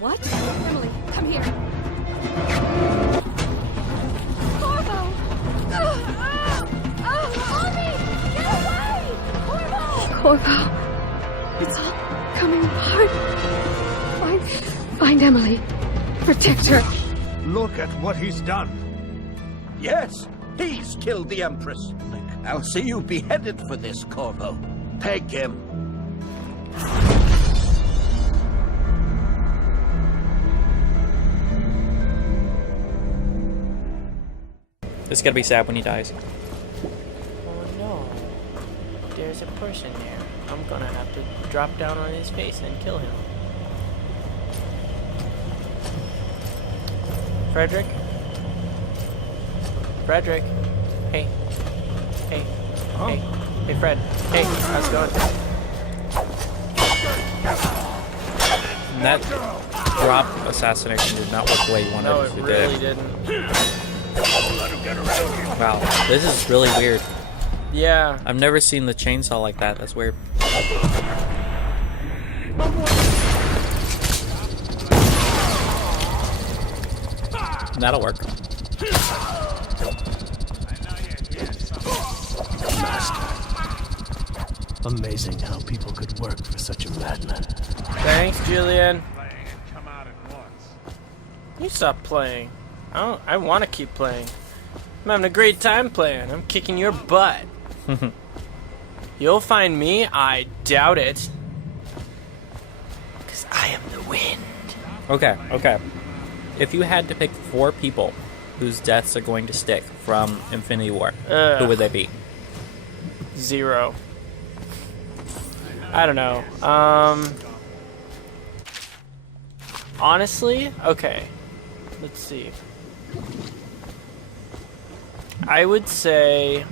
What? Emily, come here. Corvo! Mommy! Get away! Corvo! It's all coming apart. Find Emily. Protect her. Look at what he's done. Yes, he's killed the Empress. I'll see you beheaded for this, Corvo. Peg him. It's gonna be sad when he dies. Oh no. There's a person there. I'm gonna have to drop down on his face and kill him. Frederick? Frederick? Hey. Hey. Oh. Hey. Hey, Fred. Hey, how's it going? And that drop assassination did not work the way you wanted No, it it to really do. didn't. Wow, this is really weird. Yeah. I've never seen the chainsaw like that. That's weird. That'll work. Master. Amazing how people could work for such a madman. Thanks, Julian. You stop playing. I want to keep playing. I'm having a great time playing. I'm kicking your butt. You'll find me? I doubt it. Because I am the wind. Okay, okay. If you had to pick 4 people whose deaths are going to stick from Infinity War, who would they be? 0. I don't know. Honestly, okay. Let's see. I would say...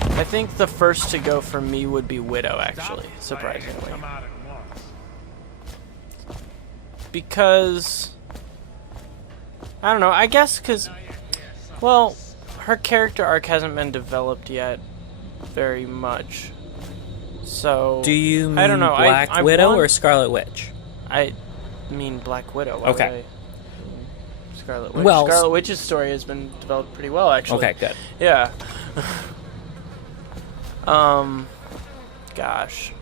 I think the first to go for me would be Widow, actually, surprisingly. Because... I don't know, I guess because... Well, her character arc hasn't been developed yet very much. So... Do you mean I don't know. Black I Widow want- or Scarlet Witch? I mean Black Widow. Why Okay. would I- Scarlet Witch. Well, Scarlet Witch's story has been developed pretty well, actually. Okay, good. Yeah. Gosh.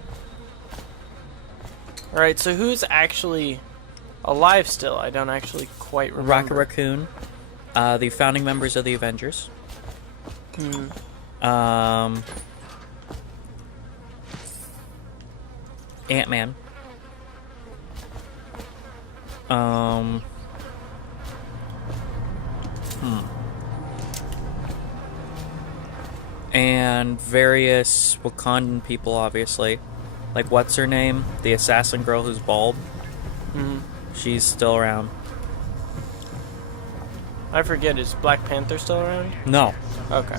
Alright, so who's actually alive still? I don't actually quite remember. Rocket Raccoon, the founding members of the Avengers. Ant-Man. And various Wakandan people, obviously. Like, what's her name? The assassin girl who's bald. She's still around. I forget, is Black Panther still around? No. Okay.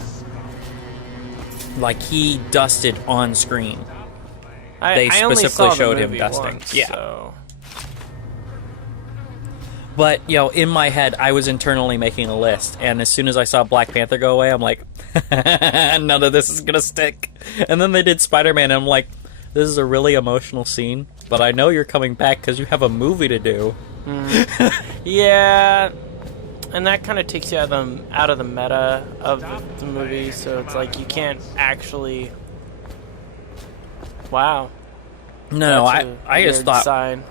Like, he dusted on screen. I only specifically saw the showed him movie dusting. once, Yeah. So. But, you know, in my head, I was internally making a list, and as soon as I saw Black Panther go away, I'm like, none of this is gonna stick. And then they did Spider-Man, and I'm like, this is a really emotional scene, but I know you're coming back because you have a movie to do. Yeah, and that kind of takes you out of the meta of the movie, so it's like you can't actually... Wow. No, That's I a just weird thought, sign.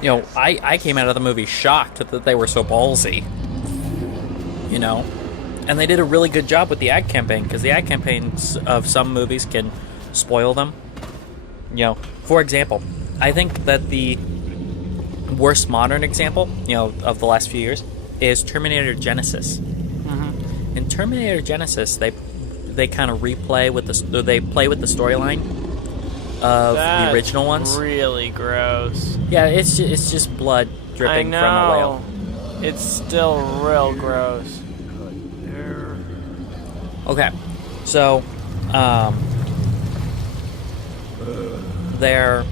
you know, I came out of the movie shocked that they were so ballsy. You know? And they did a really good job with the ad campaign, because the ad campaigns of some movies can spoil them. You know, for example, I think that the worst modern example, you know, of the last few years is Terminator Genesis. In Terminator Genesis, they kind of play with the storyline of the original ones. Really gross. Yeah, it's just blood dripping I from a whale. know. It's still real gross. Okay, so they're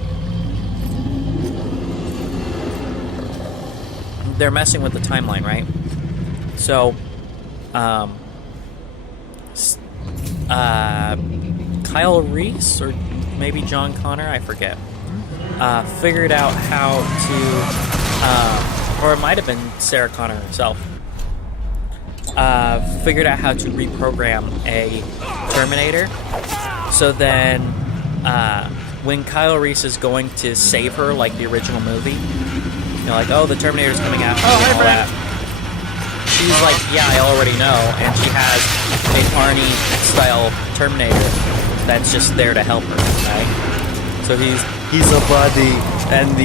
messing with the timeline, right? So, Kyle Reese or maybe John Connor, I forget. figured out how to, or it might have been Sarah Connor herself, figured out how to reprogram a Terminator. So then, when Kyle Reese is going to save her, like the original movie, like, oh, the Terminator's coming after me and all that. She's like, yeah, I already know, and she has a Arnie-style Terminator that's just there to help her, right? So he's a buddy, and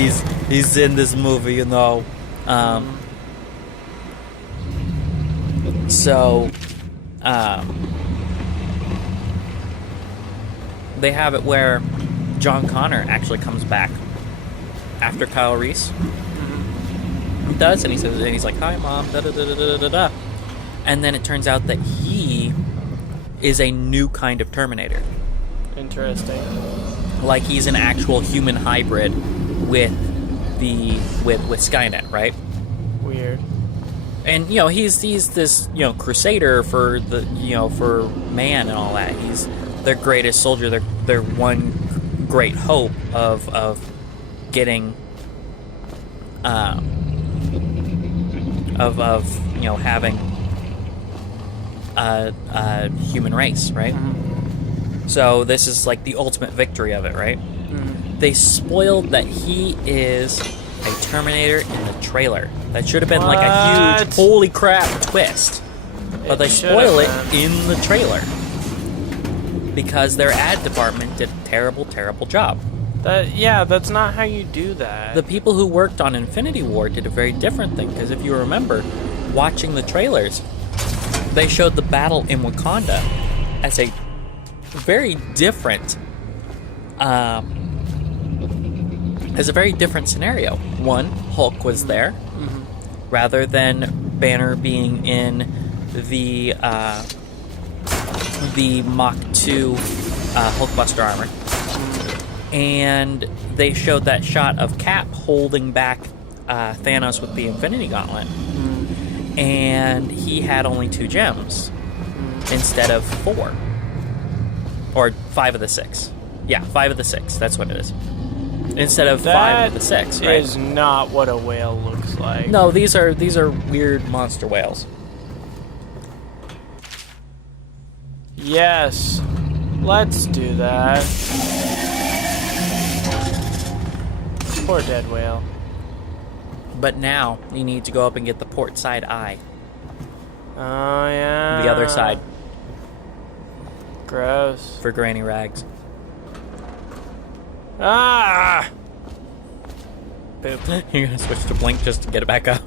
he's in this movie, they have it where John Connor actually comes back after Kyle Reese. He does, and he's like, "Hi, Mom," da da da da da da, and then it turns out that he is a new kind of Terminator. Interesting. Like he's an actual human hybrid with Skynet, right? Weird. And he's this crusader for for man and all that. He's their greatest soldier. Their one great hope of getting having a human race, right? Mm-hmm. So this is like the ultimate victory of it, right? Mm-hmm. They spoiled that he is a Terminator in the trailer. That should have been like a huge holy crap twist. But they spoil it in the trailer. Because their ad department did a terrible, terrible job. That's not how you do that. The people who worked on Infinity War did a very different thing, because if you remember, watching the trailers, they showed the battle in Wakanda as a very different, scenario. One, Hulk was there, rather than Banner being in the Mach 2 Hulkbuster armor. And they showed that shot of Cap holding back Thanos with the Infinity Gauntlet. And he had only 2 gems instead of 4. Or 5 of the 6. Yeah, 5 of the 6. That's what it is. Instead of 5 of the 6, right? That is not what a whale looks like. No, these are weird monster whales. Yes. Let's do that. Poor dead whale. But now, you need to go up and get the port side eye. Oh, yeah. The other side. Gross. For Granny Rags. Ah! Poop. You're gonna switch to Blink just to get it back up.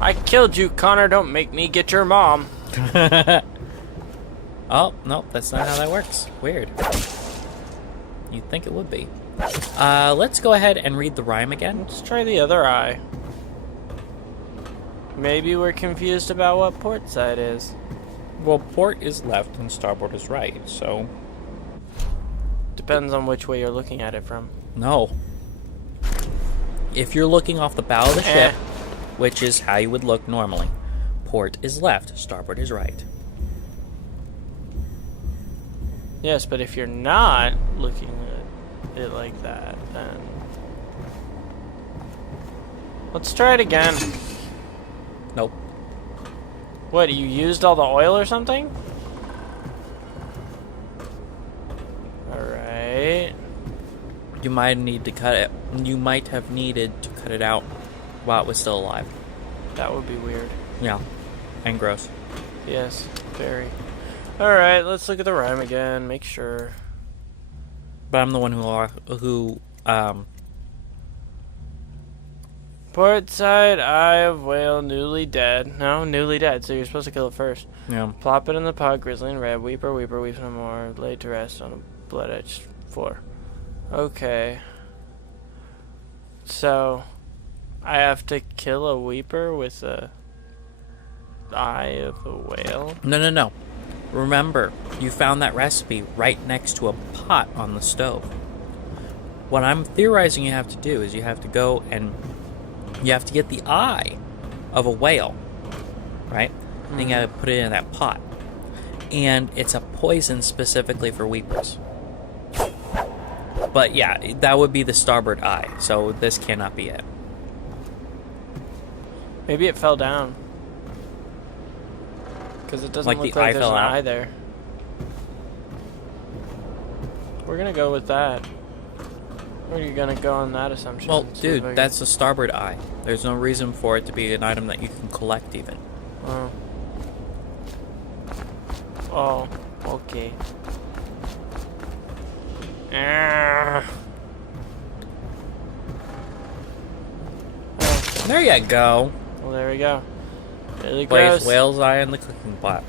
I killed you, Connor. Don't make me get your mom. Oh, no, that's not how that works. Weird. You'd think it would be. Let's go ahead and read the rhyme again. Let's try the other eye. Maybe we're confused about what port side is. Well, port is left and starboard is right, so... Depends on which way you're looking at it from. No. If you're looking off the bow of the ship, which is how you would look normally, port is left, starboard is right. Yes, but if you're not looking at it like that, then... Let's try it again. Nope. What, you used all the oil or something? Alright. You might need to cut it. You might have needed to cut it out while it was still alive. That would be weird. Yeah. And gross. Yes, very. Alright, let's look at the rhyme again, make sure. But I'm the one who Port side, eye of whale, newly dead. No, newly dead, so you're supposed to kill it first. Yeah. Plop it in the pot, grizzly and red. Weeper, weeper, weeps no more. Laid to rest on a blood-edged floor. Okay. So, I have to kill a weeper with a eye of a whale? No. Remember, you found that recipe right next to a pot on the stove. What I'm theorizing you have to do is you have to go and you have to get the eye of a whale, right? And you gotta put it in that pot. And it's a poison specifically for weepers. But yeah, that would be the starboard eye. So this cannot be it. Maybe it fell down. Because it doesn't Like look the like eye there's fell an out? eye there. We're gonna go with that. We're gonna go on that assumption. Well, See if I dude, can- that's the starboard eye. There's no reason for it to be an item that you can collect even. Oh. Oh, okay. Ah. Oh, There you go. well, there we go. Really Place gross. whale's eye in the cooking pot.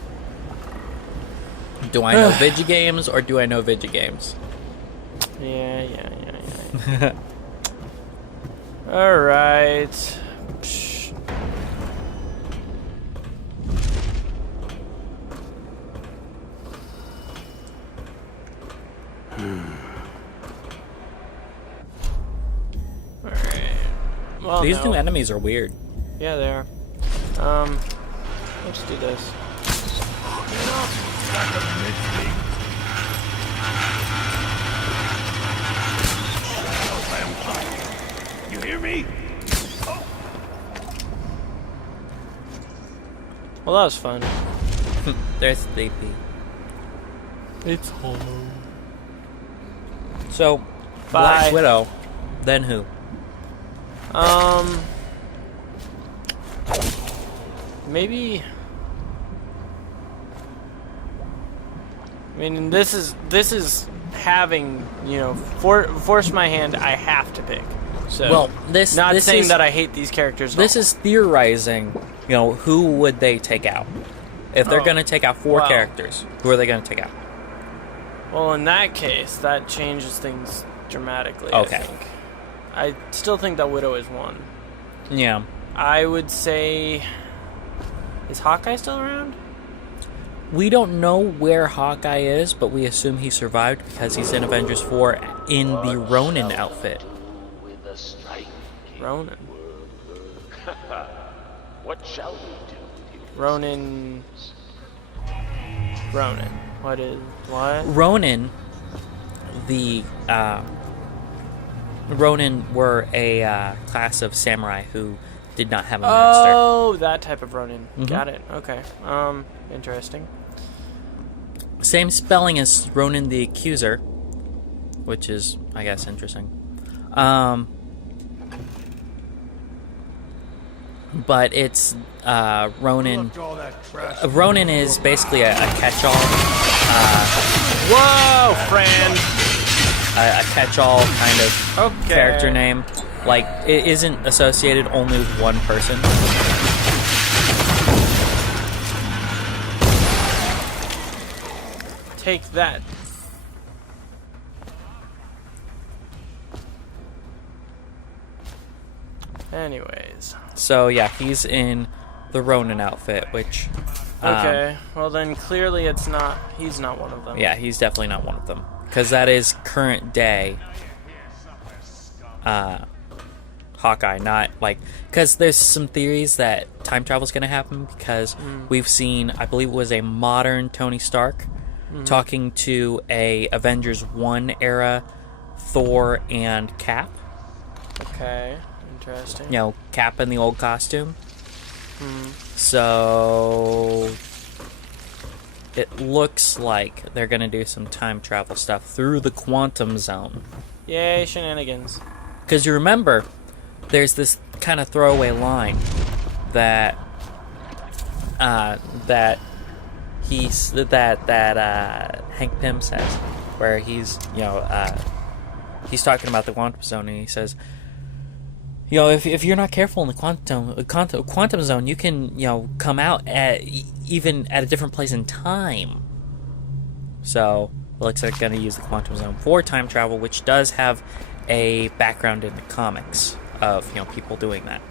Do I know video games or do I know video games? Yeah. All right. Psh. All right. Well, These no. new enemies are weird. Yeah, they are. Let's do this. You hear me? Well, that was fun. There's Sleepy. It's hollow. So, Bye. Black Widow. Then who? Maybe. I mean, this is having, you know, force my hand. I have to pick. So, Well, this not this saying is, that I hate these characters. at This all. is theorizing. You know, who would they take out? If they're Oh, going to take out four wow. characters, who are they going to take out? Well, in that case, that changes things dramatically. Okay. I think. I still think that Widow is one. Yeah. I would say, is Hawkeye still around? We don't know where Hawkeye is, but we assume he survived because he's in Avengers 4 in the Ronin outfit. With a strike. Ronin. What shall we do with you? Ronin. What? Ronin, the Ronin were a class of samurai who did not have a master. Oh, that type of Ronin. Mhm. Got it. Okay. Interesting. Same spelling as Ronin the Accuser, which is, I guess, interesting. But it's Ronin. Look, all that trash. Ronin is basically a catch-all. Whoa, friend. A catch-all kind of Okay. character name. Like, it isn't associated only with one person. Take that. Anyways. So, yeah, he's in the Ronin outfit, which... Okay. Well, then clearly it's not. He's not one of them. Yeah, he's definitely not one of them. Because that is current day Hawkeye, not like... Because there's some theories that time travel is going to happen because we've seen, I believe it was a modern Tony Stark talking to a Avengers 1 era Thor and Cap. Okay. Interesting. You know, Cap in the old costume. So it looks like they're going to do some time travel stuff through the quantum zone. Yay, shenanigans. Because you remember, there's this kind of throwaway line that Hank Pym says, where he's he's talking about the quantum zone, and he says, you know, if you're not careful in the quantum zone, you can, you know, come out even at a different place in time. So it looks like they're going to use the quantum zone for time travel, which does have a background in the comics of, you know, people doing that.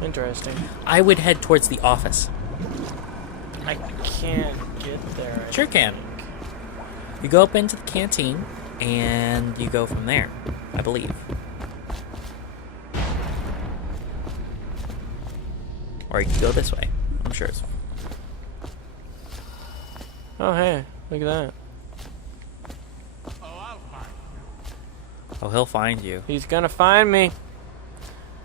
Interesting. I would head towards the office. I can't get there. Sure can. You go up into the canteen, and you go from there, I believe. Or you can go this way. I'm sure it's... Oh, hey. Look at that. Oh, he'll find you. He's gonna find me.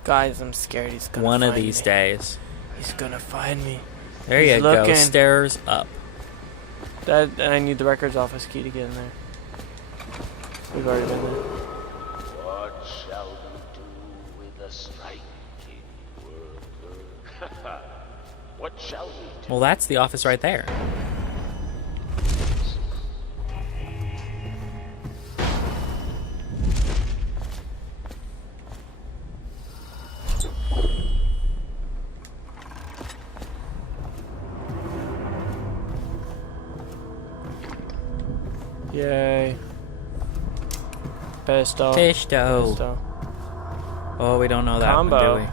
Guys, I'm scared he's gonna One find of these me. days. He's gonna find me. There He's you go. looking. Stairs up. And I need the records office key to get in there. We've already been there. What shall we do with the striking worker? What shall we do? Well, that's the office right there. Yay. Pesto. Pesto. Pesto. Oh, we don't know that one, Combo. do we?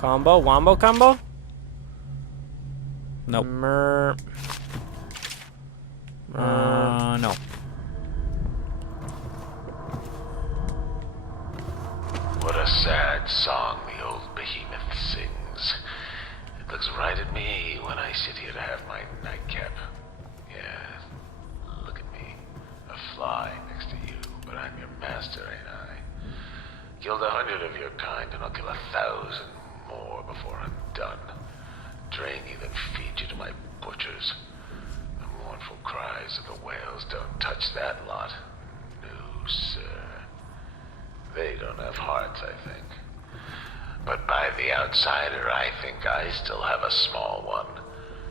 Combo? Wombo combo? Nope. Mer. No. What a sad song the old behemoth sings. It looks right at me when I sit here to have my nightcap. Yeah, look at me. A fly next to you, but I'm your master, ain't I? Killed 100 of your kind, and I'll kill 1,000 more before I'm done. Drain you, then feed you to my butchers. The mournful cries of the whales don't touch that lot. No, sir. They don't have hearts, I think. But by the outsider, I think I still have a small one.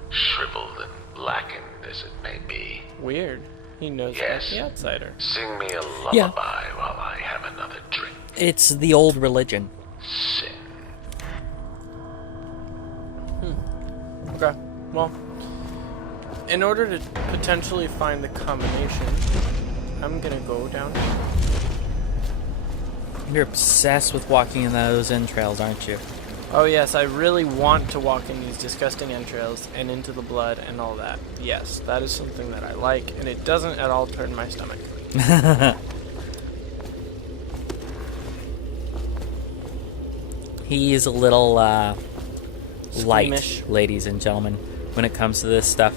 Shriveled and blackened as it may be. Weird. He knows Yes. about the outsider. Sing me a lullaby while I have another drink. It's the old religion. Sing. Okay. Well, in order to potentially find the combination, I'm gonna go down. You're obsessed with walking in those entrails, aren't you? Oh yes, I really want to walk in these disgusting entrails and into the blood and all that. Yes, that is something that I like, and it doesn't at all turn my stomach. He's a little light, Squeamish. ladies and gentlemen, when it comes to this stuff.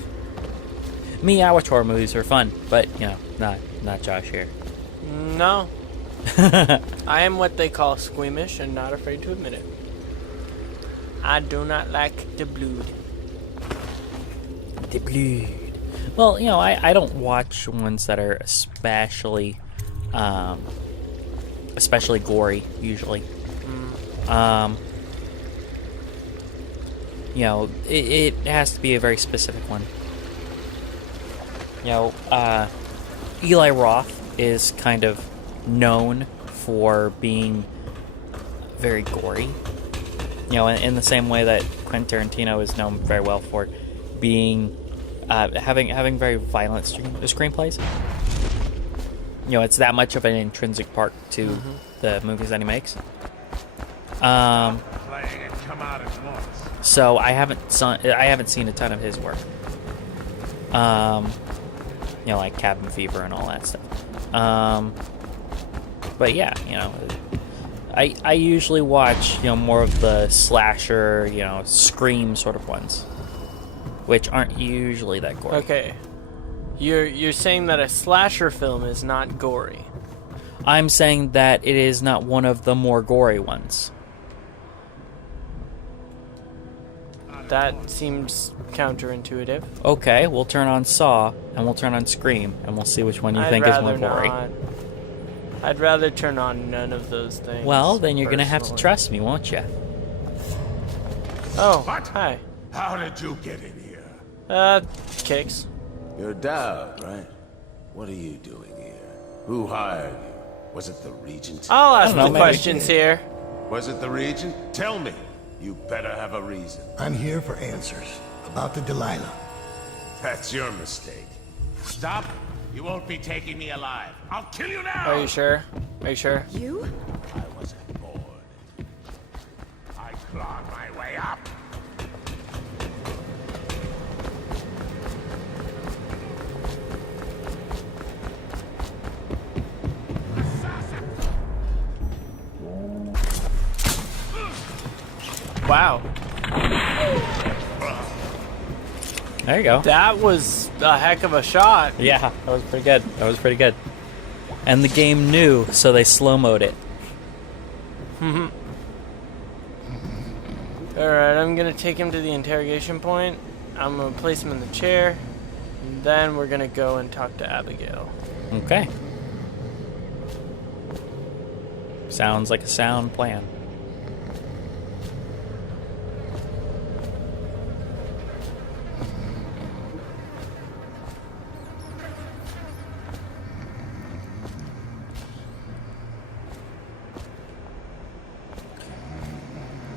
Me, I watch horror movies are fun, but you know, not Josh here. No. I am what they call squeamish and not afraid to admit it. I do not like the blood. The blood. Well, you know, I don't watch ones that are especially gory usually. You know, it has to be a very specific one. You know, Eli Roth is kind of known for being very gory. You know, in the same way that Quentin Tarantino is known very well for being having very violent screenplays. You know, it's that much of an intrinsic part to the movies that he makes. So I haven't seen a ton of his work. You know, like Cabin Fever and all that stuff. But yeah, you know, I usually watch, you know, more of the slasher, you know, scream sort of ones, which aren't usually that gory. Okay. You're saying that a slasher film is not gory. I'm saying that it is not one of the more gory ones. That seems counterintuitive. Okay, we'll turn on Saw and we'll turn on Scream and we'll see which one you think is more gory. Not. I'd rather turn on none of those things. Well, then you're gonna have to personally. trust me, won't you? Oh, What? hi. How did you get in here? Cakes. You're Dowd, right? What are you doing here? Who hired you? Was it the Regent? I'll ask don't know, the maybe. questions here. Was it the Regent? Tell me. You better have a reason. I'm here for answers about the Delilah. That's your mistake. Stop. You won't be taking me alive. I'll kill you now. Are you sure? Are you sure? You? I wasn't born. I clawed my way up. Wow. There you go. That was a heck of a shot. Yeah, that was pretty good. That was pretty good. And the game knew, so they slow-moed it. Alright, I'm gonna take him to the interrogation point. I'm gonna place him in the chair. And then we're gonna go and talk to Abigail. Okay. Sounds like a sound plan.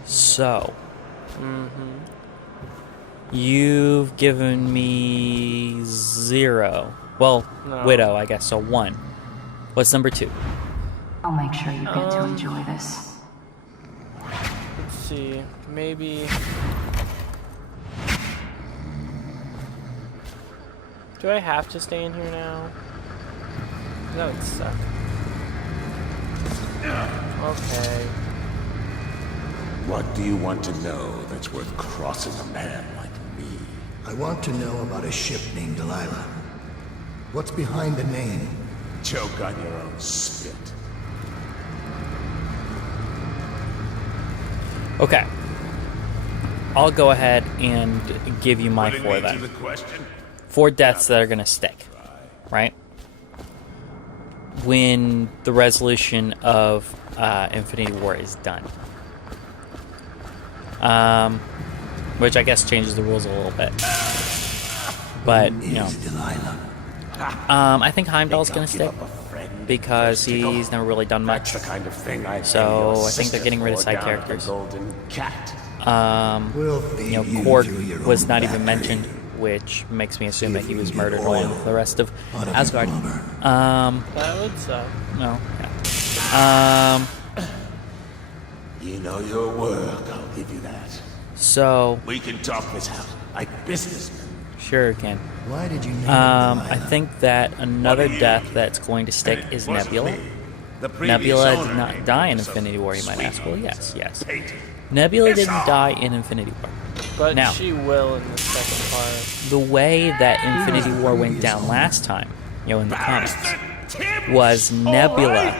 So, you've given me 0. Well, No. Widow, I guess, so 1. What's number 2? I'll make sure you get to enjoy this. Let's see. Maybe... Do I have to stay in here now? That would suck. Okay. What do you want to know that's worth crossing a man like me? I want to know about a ship named Delilah. What's behind the name? Choke on your own spit. Okay. I'll go ahead and give you my 4 then. The question? 4 deaths that are going to stick. Right? When the resolution of Infinity War is done. Which I guess changes the rules a little bit. But, you know. I think Heimdall's going to stick. Because he's never really done much. The kind of thing I So I think they're getting rid of side characters. Golden cat. You know, Korg was not even mentioned, which makes me assume that he was murdered along with the rest of Asgard. That would suck. No. Yeah. You know your work, I'll give you that. So, We can talk this out like businessmen. sure can. Why did you name it I Delilah? think that another death that's going to stick is Nebula. Nebula did not die in Infinity War, you might ask. Well, yes. Nebula didn't die in Infinity War. But Now. she will in the second part. The way that Infinity War went down last time, you know, in the comics, was Nebula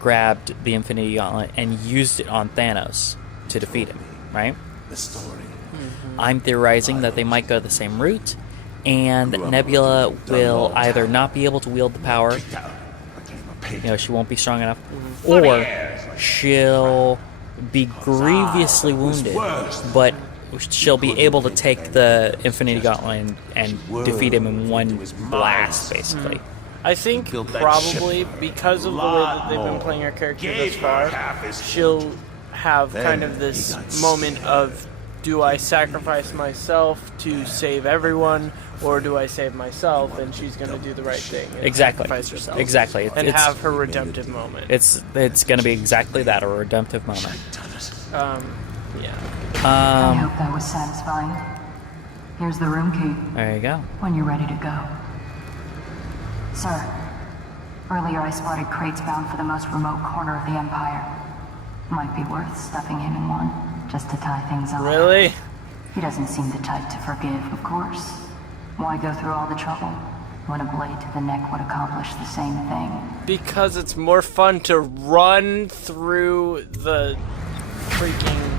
grabbed the Infinity Gauntlet and used it on Thanos to defeat him, right? The story. I'm theorizing that they might go the same route, and Nebula will either not be able to wield the power, you know, she won't be strong enough, or she'll be grievously wounded, but she'll be able to take the Infinity Gauntlet and defeat him in one blast, basically. I think probably because of the way that they've been playing her character thus far, she'll have kind of this moment of, do I sacrifice myself to save everyone, or do I save myself? And she's going to do the right thing and Exactly. sacrifice herself. Exactly. And have her redemptive moment. It's going to be exactly that, a redemptive moment. Yeah. I hope that was satisfying. Here's the room key. There you go. When you're ready to go. Sir, earlier I spotted crates bound for the most remote corner of the Empire. Might be worth stuffing him in one, just to tie things up. Really? He doesn't seem the type to forgive, of course. Why go through all the trouble when a blade to the neck would accomplish the same thing? Because it's more fun to run through the freaking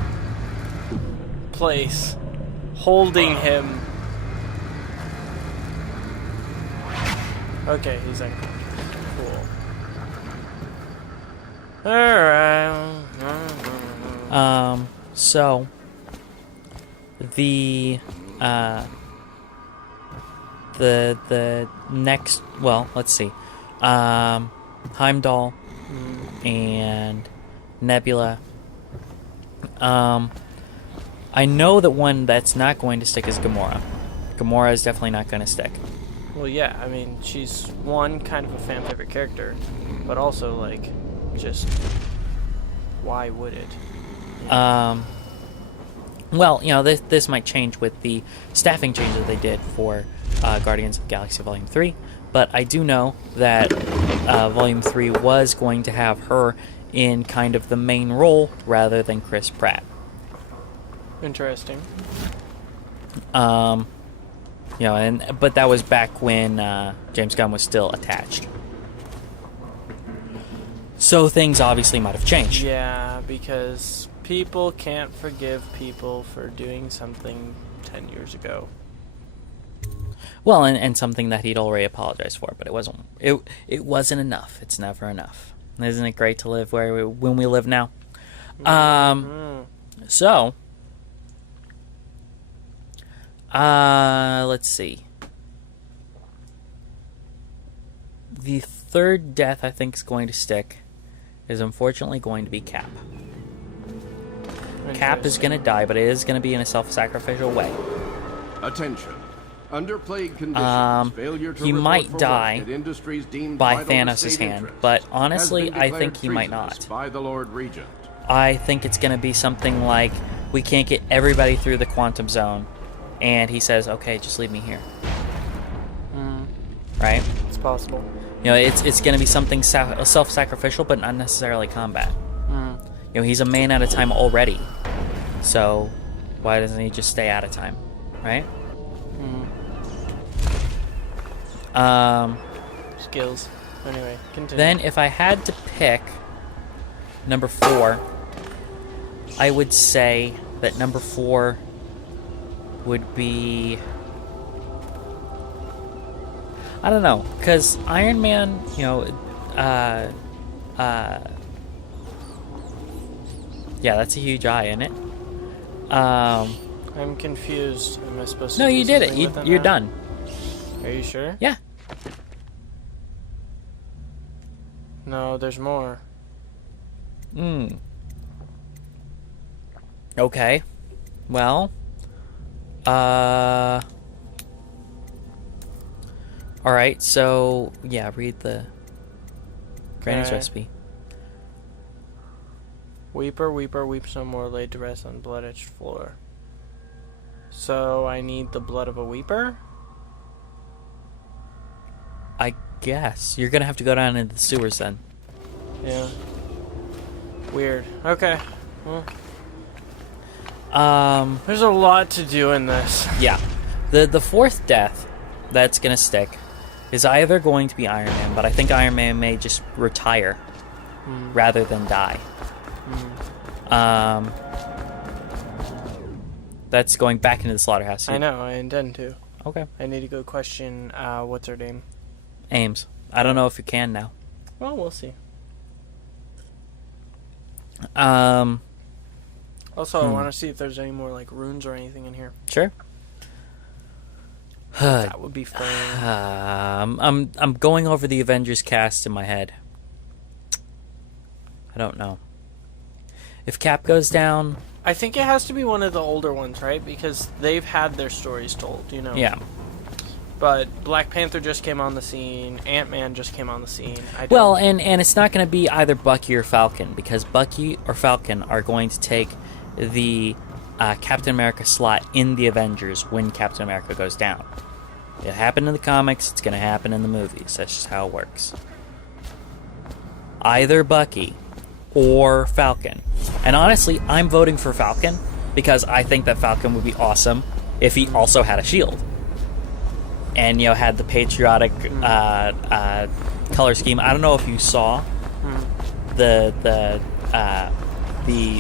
place holding him. Okay, he's like, cool. Alright. So the next, well, let's see, Heimdall and Nebula. I know that one that's not going to stick is Gamora. Gamora is definitely not going to stick. Well, yeah, I mean, she's one, kind of a fan favorite character, but also, like, just, why would it? Well, you know, this might change with the staffing change that they did for Guardians of the Galaxy Volume 3, but I do know that Volume 3 was going to have her in kind of the main role rather than Chris Pratt. Interesting. You know, but that was back when James Gunn was still attached. So things obviously might have changed. Yeah, because people can't forgive people for doing something 10 years ago. Well, and something that he'd already apologized for, but it wasn't enough. It's never enough. Isn't it great to live when we live now? So, let's see. The third death I think is going to stick is unfortunately going to be Cap. Cap is going to die, but it is going to be in a self-sacrificial way. Attention. Under plague conditions, failure to he report might for die work at industries deemed by vital to Thanos' state hand, interests but has honestly, been I think declared he might treasonous not. by the Lord Regent. I think it's going to be something like, we can't get everybody through the quantum zone, and he says, okay, just leave me here. Right? It's possible. You know, it's going to be something self-sacrificial, but not necessarily combat. You know, he's a man at a time already, so why doesn't he just stay out of time, right? Skills. Anyway, continue. Then, if I had to pick number 4, I would say that number 4 would be... I don't know, because Iron Man, you know, yeah, that's a huge eye, isn't it? I'm confused. Am I supposed to No, do you did it. something with it You're now? done. Are you sure? Yeah. No, there's more. Okay. Well, alright, so, yeah, read the Granny's Okay. recipe. Weeper, weeper, weeps no more, laid to rest on blood-etched floor. So, I need the blood of a weeper? I guess. You're gonna have to go down into the sewers then. Yeah. Weird. Okay. Well, there's a lot to do in this. Yeah. The fourth death that's gonna stick is either going to be Iron Man, but I think Iron Man may just retire rather than die. That's going back into the slaughterhouse. I know, I intend to. Okay. I need to go question, what's her name? Ames. I don't know if you can now. Well, we'll see. Also, I want to see if there's any more, like, runes or anything in here. Sure. That would be fun. I'm going over the Avengers cast in my head. I don't know. If Cap goes down... I think it has to be one of the older ones, right? Because they've had their stories told, you know? Yeah. But Black Panther just came on the scene. Ant-Man just came on the scene. Well, and it's not going to be either Bucky or Falcon, because Bucky or Falcon are going to take the Captain America slot in the Avengers when Captain America goes down. It happened in the comics, it's going to happen in the movies. That's just how it works. Either Bucky or Falcon. And honestly, I'm voting for Falcon, because I think that Falcon would be awesome if he also had a shield. And, you know, had the patriotic color scheme. I don't know if you saw the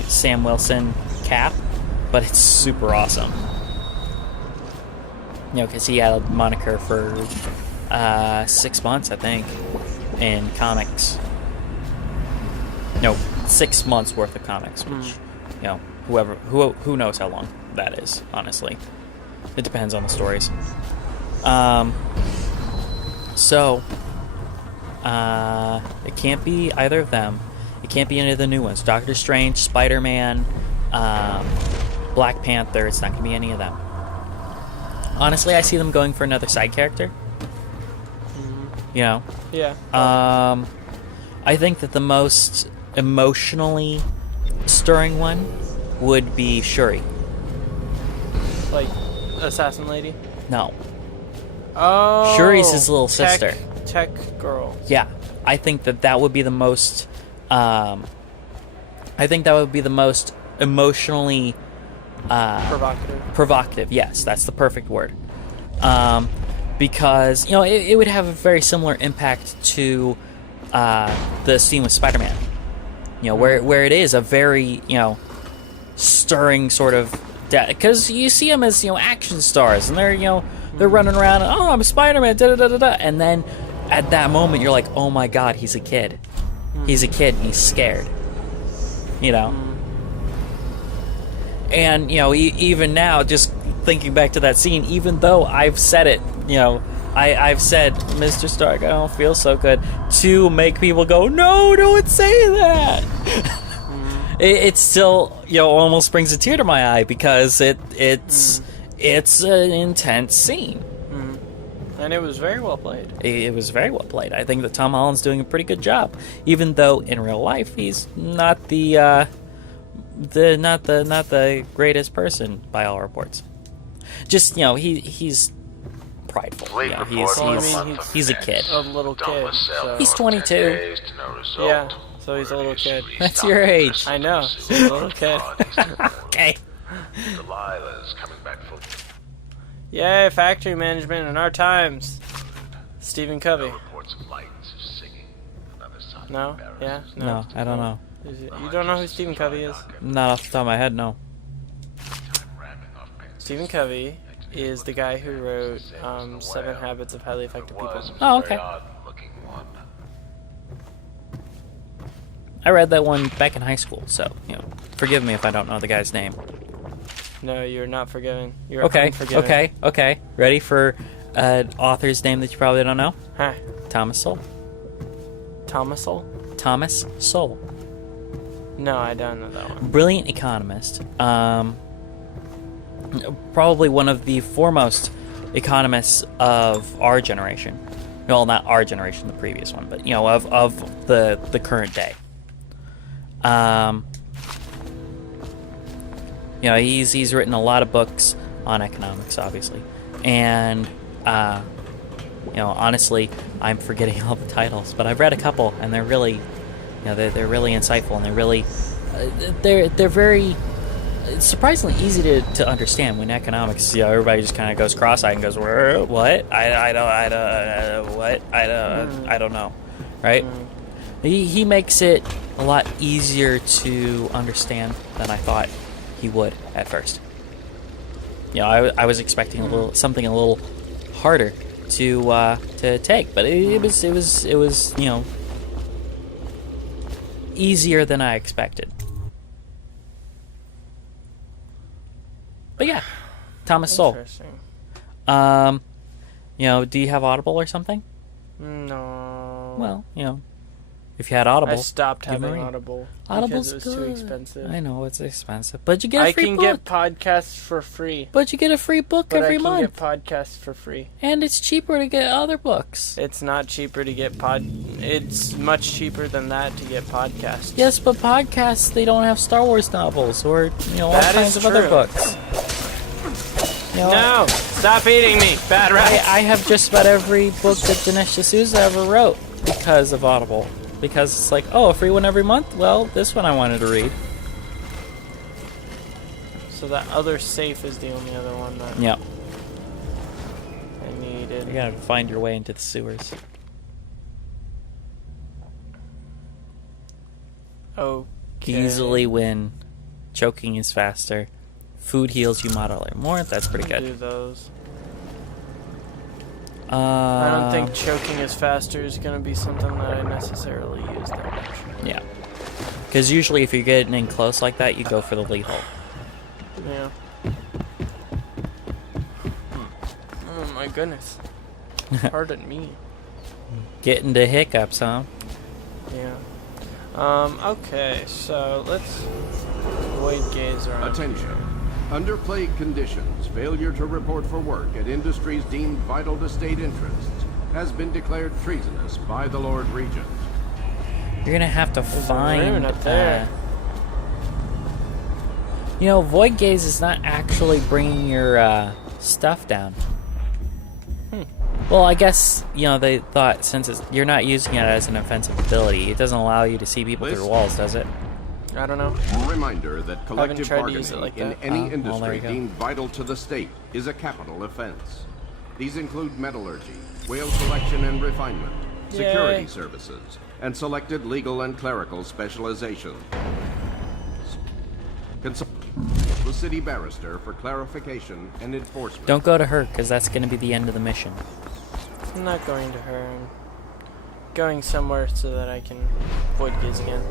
Sam Wilson cap, but it's super awesome. You know, because he had a moniker for 6 months, I think, in comics. No, 6 months worth of comics, which, you know, who knows how long that is, honestly. It depends on the stories. So, it can't be either of them. It can't be any of the new ones. Doctor Strange, Spider-Man, Black Panther. It's not going to be any of them. Honestly, I see them going for another side character. You know? Yeah. I think that the most emotionally stirring one would be Shuri. Like, Assassin Lady? No. Oh. Shuri's his little sister. Tech girl. Yeah. I think that would be the most... I think that would be the most emotionally... Provocative, yes. That's the perfect word. Because, you know, it would have a very similar impact to the scene with Spider-Man. You know, where it is a very, you know, stirring sort of, because you see them as, you know, action stars, and they're, you know, they're running around, oh, I'm Spider-Man, da-da-da-da-da, and then at that moment you're like, oh my god, he's a kid. He's a kid and he's scared. You know? And, you know, even now, just thinking back to that scene, even though I've said it, you know, I've said, Mr. Stark, I don't feel so good, to make people go, no, don't say that. It still, you know, almost brings a tear to my eye, because it's an intense scene. And it was very well played. It was very well played. I think that Tom Holland's doing a pretty good job, even though in real life he's not the greatest person by all reports. Just, you know, he's prideful. You know, he's a kid. A little kid. So. He's 22. Yeah, so he's a little kid. That's your age. I know. He's a little kid. Okay. Delilah's coming back full. Yay, factory management in our times. Stephen Covey. No? Yeah? No, I don't know. You don't know who Stephen Covey is? Not off the top of my head, no. Stephen Covey is the guy who wrote 7 Habits of Highly Effective People. Oh, okay. I read that one back in high school, so, you know, forgive me if I don't know the guy's name. No, you're not forgiven. You're okay, unforgiven. okay. Ready for an author's name that you probably don't know? Huh. Thomas Sowell. Thomas Sowell? Thomas Sowell. No, I don't know that one. Brilliant economist. Probably one of the foremost economists of our generation. Well, not our generation, the previous one, but, you know, of the current day. You know, he's written a lot of books on economics, obviously, and you know, honestly, I'm forgetting all the titles, but I've read a couple, and they're really, you know, they're really insightful, and they're really, they're very surprisingly easy to understand. When economics, you know, everybody just kind of goes cross-eyed and goes, "What? I don't know," right? He makes it a lot easier to understand than I thought he would at first. You know, I was expecting something a little harder to take, but it was you know, easier than I expected. But yeah, Thomas Sowell. Interesting. You know, do you have Audible or something? No. Well, you know, if you had Audible, I stopped having Audible Audible's because it was too expensive. I know it's expensive, but you get a free book. I can get podcasts for free. But you get a free book every month. I can get podcasts for free. And it's cheaper to get other books. It's not cheaper to get It's much cheaper than that to get podcasts. Yes, but podcasts, they don't have Star Wars novels or, you know, all kinds of other books. You know, no! Stop eating me, bad rat! I have just about every book that Dinesh D'Souza ever wrote because of Audible. Because it's like, oh, a free one every month? Well, this one I wanted to read. So that other safe is the only other one that yep. I needed. You gotta find your way into the sewers. Okay. Easily win. Choking is faster. Food heals you moderately more. That's pretty good. Do those. I don't think choking is faster is going to be something that I necessarily use that much. Yeah. Because usually if you're getting in close like that, you go for the lethal. Yeah. Oh my goodness. Pardon me. Getting to hiccups, huh? Yeah. Okay, so let's void gaze around. Attention. Under plague conditions, failure to report for work at industries deemed vital to state interests has been declared treasonous by the Lord Regent. You're gonna have to find. Up there. You know, void gaze is not actually bringing your stuff down. Well, I guess, you know, they thought since you're not using it as an offensive ability, it doesn't allow you to see people through walls, does it? I don't know. Reminder that collective bargaining like in any industry deemed vital to the state is a capital offense. These include metallurgy, whale collection and refinement, security Yay. services, and selected legal and clerical specializations. Consult the city barrister for clarification and enforcement. Don't go to her, because that's going to be the end of the mission. I'm not going to her. I'm going somewhere so that I can void gaze again.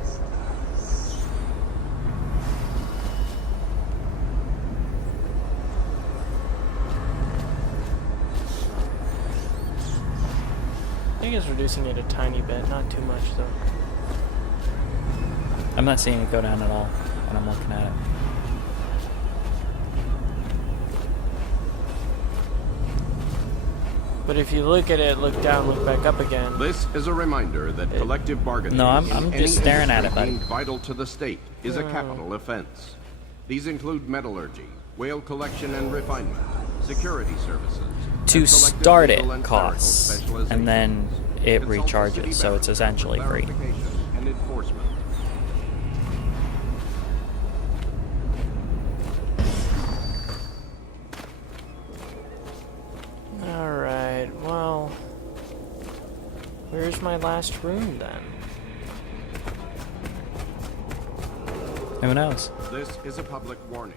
I think it's reducing it a tiny bit, not too much though. I'm not seeing it go down at all when I'm looking at it. But if you look at it, look down, look back up again. This is a reminder that collective bargaining No, I'm in just any staring at it, industry buddy. deemed vital to the state is a capital offense. These include metallurgy, whale collection and refinement, security services, To and selected start it legal and clerical costs, specializations. and then it Consult the city recharges, so it's barrister essentially for free. clarification and enforcement. Alright, well... Where's my last room then? Who knows? This is a public warning.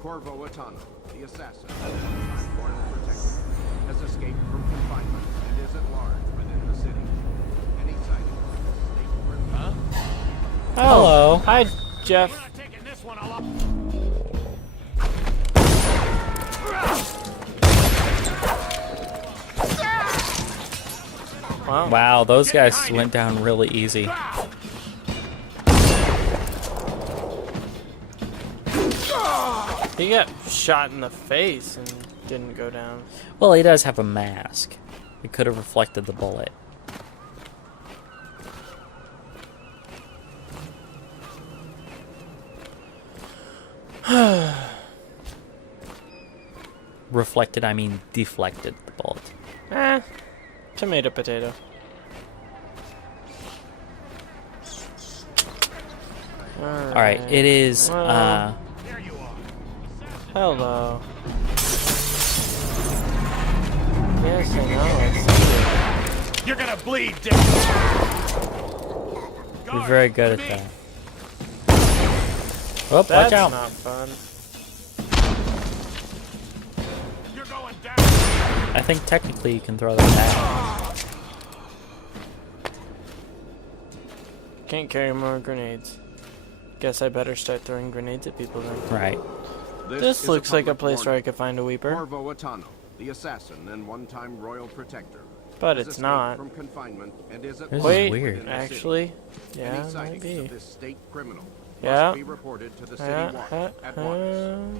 Corvo Atano, the assassin, royal protector, has escaped from confinement and is at large within the city. Any sighting of this state criminal... Hello. Hi, Jeff. Wow. Wow, those guys went down really easy. He got shot in the face and didn't go down. Well, he does have a mask. It could have reflected the bullet. Reflected, I mean deflected the bullet. Tomato potato. Alright, it is, Well, hello. Yes, I know. I see You're gonna bleed, Dick. You're very good at that. Oh, watch That's out. not fun. You're going down. I think technically you can throw that back. Can't carry more grenades. Guess I better start throwing grenades at people then. Right. This is looks like a public place where I warning. could find a weeper. Corvo Atano, the assassin and one-time royal protector. But has it's escaped not. From confinement and is at This is large Wait, weird. within the city. actually, yeah, Any it might sightings be. of this state criminal Yeah. must be reported to the city watch at once.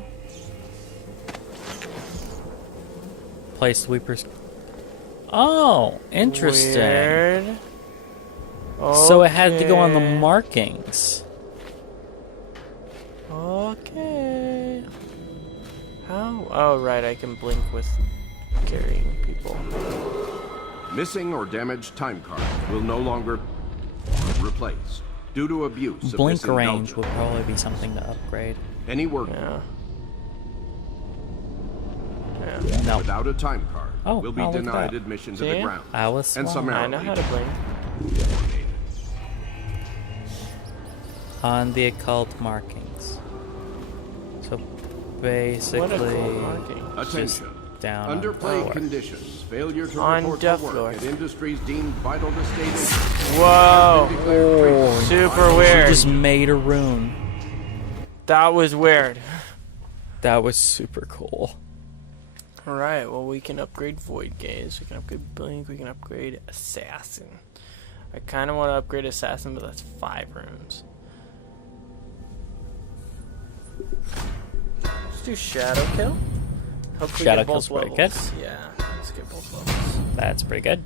Place sweepers. Oh, interesting. Weird. So it had to go on the Okay. markings. Okay. How? Oh, right, I can blink with carrying people. Missing or damaged time cards will no longer replace due to abuse Blink of this range indulgence. would probably be something to upgrade. Any worker Yeah. without a time card Oh, will be look at denied that. admission to See? the ground I was and smart. I know summarily how to blink. terminated. On the occult markings. So basically, What a cool marking. just Attention. down Under on the plague floor. conditions, failure to On report death for work floor. at industries deemed vital to state interests Whoa. declared treason. Super She weird. just made a rune. That was weird. That was super cool. Alright, well, we can upgrade Void Gaze, we can upgrade Blink, we can upgrade Assassin. I kind of want to upgrade Assassin, but that's 5 runes. Let's do Shadow Kill. Hopefully Shadow get both Kill's pretty levels. Yeah, let's get both levels. That's pretty good.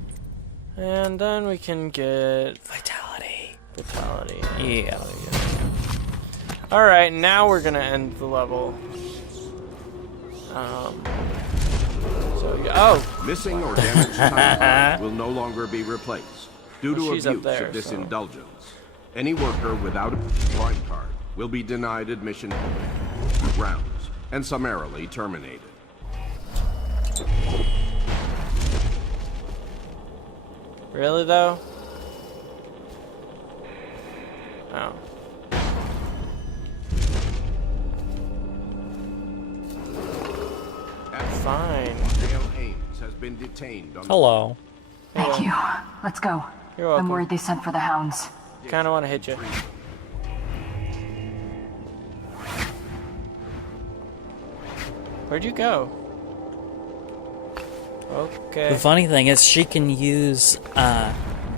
And then we can get Vitality. Vitality. Yeah. Alright, now we're gonna end the level. So, yeah. Oh! Missing or damaged time cards will no longer be replaced due Well, to she's up abuse there, of this so. indulgence. Any worker without a time card will be denied admission to grounds and summarily terminated. Really, though? Oh. Fine. Dale Ames has been detained on Hello. Thank you. Let's go. You're welcome. I'm worried they sent for the hounds. Kinda wanna hit you. Where'd you go? Okay. The funny thing is, she can use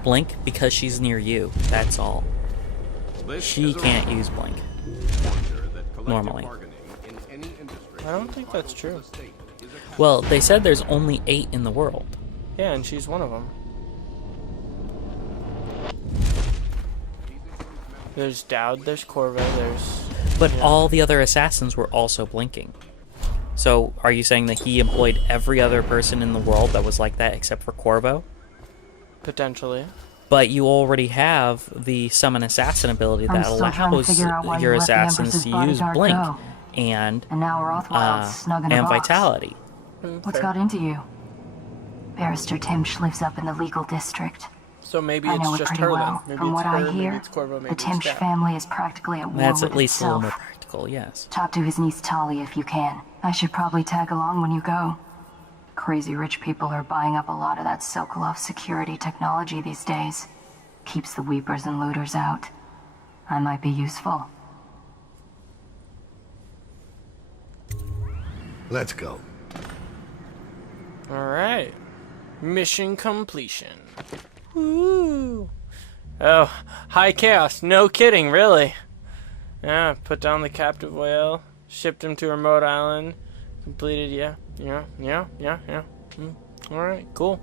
blink because she's near you. That's all. She can't use blink normally. I don't think that's true. Well, they said there's only 8 in the world. Yeah, and she's one of them. There's Dowd, there's Corvo, there's... But all the other assassins were also blinking. So, are you saying that he employed every other person in the world that was like that except for Corvo? Potentially. But you already have the summon assassin ability that allows your assassins to use blink and now we're all snug in a box. vitality. What's got into you? Barrister Tim lives up in the legal district. So maybe I it's know it just pretty her well. then. Maybe From it's what her, I maybe hear, it's Corvo, maybe the Timsh it's Dad. family is practically at war That's with at least a little itself. more practical, yes. Talk to his niece Tali if you can. I should probably tag along when you go. Crazy rich people are buying up a lot of that Sokolov security technology these days. Keeps the weepers and looters out. I might be useful. Let's go. Alright. Mission completion. Woo! Oh, high chaos. No kidding, really. Yeah, put down the captive whale, shipped him to a remote island, completed, yeah. Alright, cool.